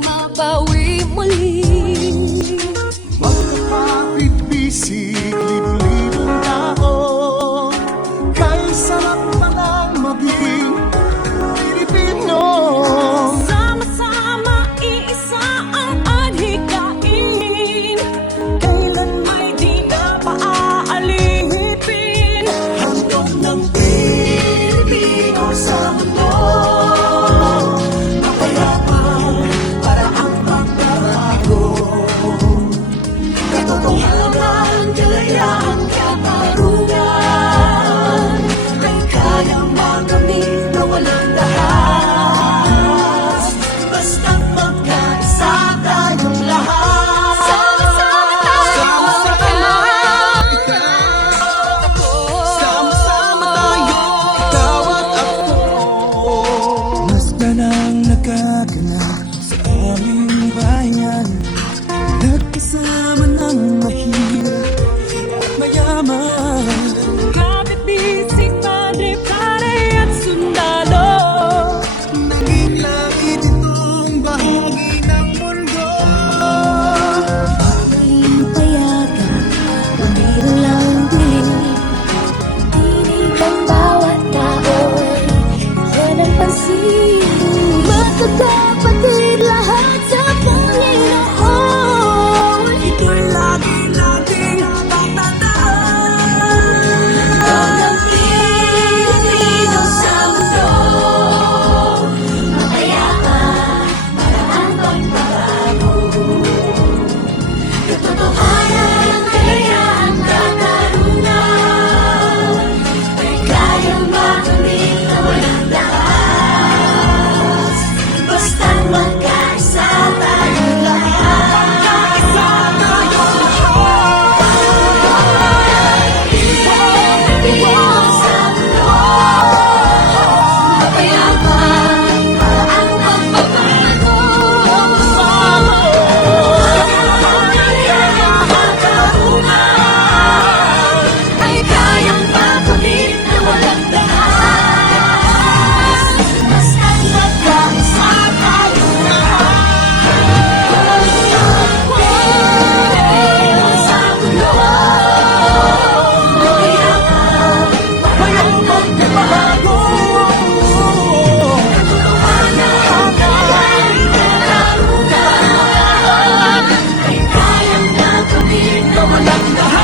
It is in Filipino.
mabawi muli. Magkapapit-bisig, libu-libong tao, kay sarap na lang maging Pilipino. Sama-sama, iisa ang adhikain, kailan may di na paaalipin. Handog ng Pilipino sa mundo, katotohanan, kalayaan, katarungan ay kayang makamit na walang dahas. Basta't magkaisa tayong lahat. Sama-sama tayo. Sama-sama tayo, ikaw at ako. Basta nang nagkaganap sa aming bayan, nagkasama ng mahirap at mayaman. Kapit bisig, padre, pare at sundalo, Naging langit itong bahagi ng mundo. aming payagan, pumiro lang dilim. Tinig ang bawat tao, yan ang pansin. Magkakapatid lahat sa Panginoon. Ito'y lagi-laging tatandaan. Ang Pilipino sa mundo, makayaman, paraan pagbabago. Katotohanan, kalayaan, katarungan ay kayang makamit na walang lakas. Basta't magkaisa tayong lahat. Pilipino sa mundo, makayaman, paraan pagbabago. Kalayaan, katarungan ay kayang makamit na walang lakas. Basta't magkaisa tayong lahat. Pilipino sa mundo, makayaman, parang pagbabago. Katotohanan, kalayaan, katarungan ay kayang makamit na walang lahat.